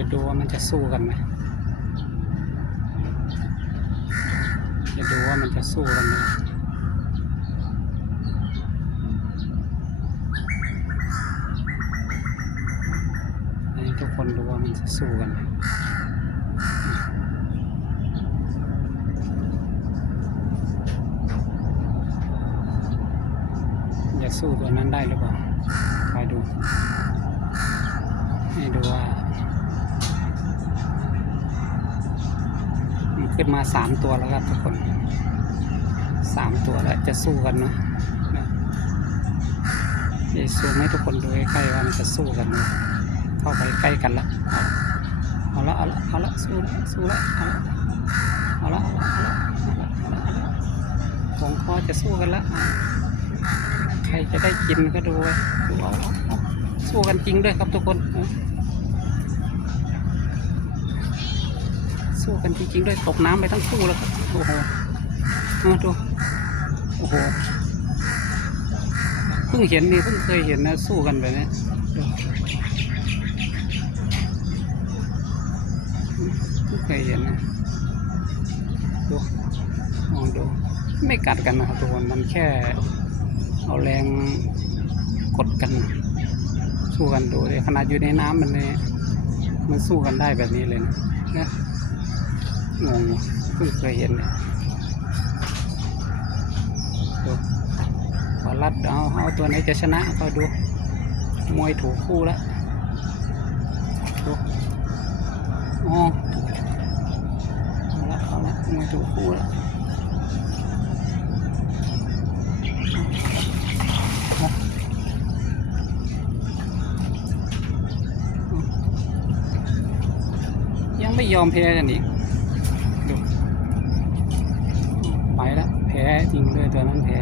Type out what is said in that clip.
จะดูว่ามันจะสู้กันไหมจะดูว่ามันจะสู้กันไหมให้ทุกคนดูว่ามันจะสู้กันไหมจะสู้ตัวนั้นได้หรือเปล่าคอยดู ให้ดูว่า ขึ้นมาสามตัวแล้วครับทุกคนสามตัวแล้วจะสู้กันเนาะจะสู้ให้ทุกคนดูใกล้ๆว่ามันจะสู้กันนะเข้าไปใกล้กันละเอาละเอาละเอาละสู้ละสู้ละเอาละเอาละเอาละเอาละเอาละเอาละของคอจะสู้กันละใครจะได้กินก็ดูไว้ดูเอาเอาเอาสู้กันจริงด้วยครับทุกคน สู้กันจริงๆด้วยตกน้ำไปทั้งคู่แล้วครับโอ้โหเอาดูโอ้โหเพิ่งเห็นนี่เพิ่งเคยเห็นนะสู้กันแบบนี้เพิ่งเคยเห็นนะดูมองดูไม่กัดกันนะครับทุกคนมันแค่เอาแรงกดกัน สู้กันดูเลยขนาดอยู่ในน้ำมันเนี่ยมันสู้กันได้แบบนี้เลยนะ งงเพิ่งเคยเห็นเนี่ยดูขอรัดเอาเอาตัวไหนจะชนะคอยดู มวยถูกคู่แล้วดูอ๋อเอาละเอาละมวยถูกคู่แล้วยังไม่ยอมแพ้กันอีก ดู ไปแล้วแพ้จริงเลยตัวนั้นแพ้